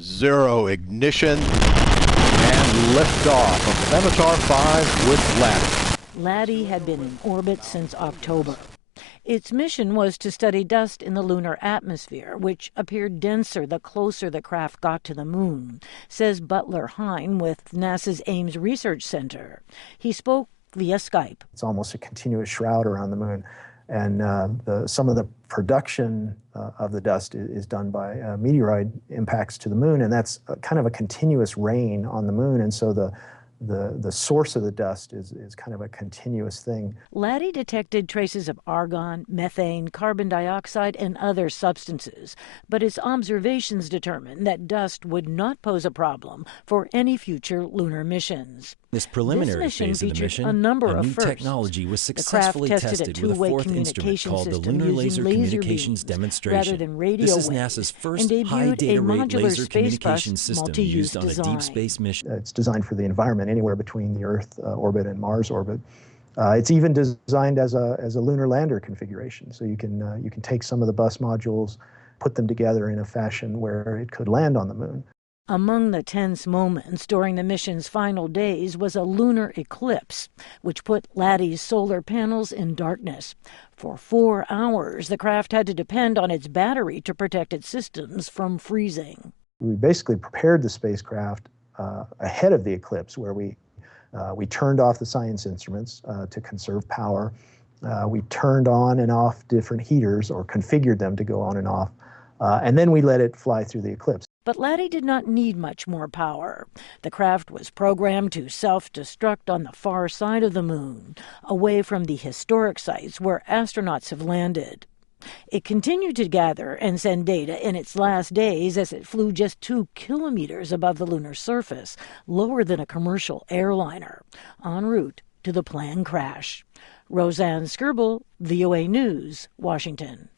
0 ignition, and liftoff of Benatar 5 with LADEE. LADEE had been in orbit since October. Its mission was to study dust in the lunar atmosphere, which appeared denser the closer the craft got to the moon, says Butler Hine with NASA's Ames Research Center. He spoke via Skype. It's almost a continuous shroud around the moon, and some of the production of the dust is done by meteoroid impacts to the moon, and that's kind of a continuous rain on the moon, and so the source of the dust is kind of a continuous thing. LADEE detected traces of argon, methane, carbon dioxide, and other substances, but its observations determined that dust would not pose a problem for any future lunar missions. This preliminary phase of the mission, a number a of new firsts. technology was successfully tested with a fourth instrument called the Lunar Laser Communications Demonstration. This is NASA's first high data rate laser communication system used on a deep space mission. It's designed for the environment anywhere between the Earth orbit and Mars orbit. It's even designed as a lunar lander configuration, so you can take some of the bus modules, put them together in a fashion where it could land on the moon. Among the tense moments during the mission's final days was a lunar eclipse, which put LADEE's solar panels in darkness. For 4 hours, the craft had to depend on its battery to protect its systems from freezing. We basically prepared the spacecraft ahead of the eclipse, where we turned off the science instruments to conserve power. We turned on and off different heaters, or configured them to go on and off, and then we let it fly through the eclipse. But LADEE did not need much more power. The craft was programmed to self-destruct on the far side of the moon, away from the historic sites where astronauts have landed. It continued to gather and send data in its last days as it flew just 2 kilometers above the lunar surface, lower than a commercial airliner, en route to the planned crash. Rosanne Skirble, VOA News, Washington.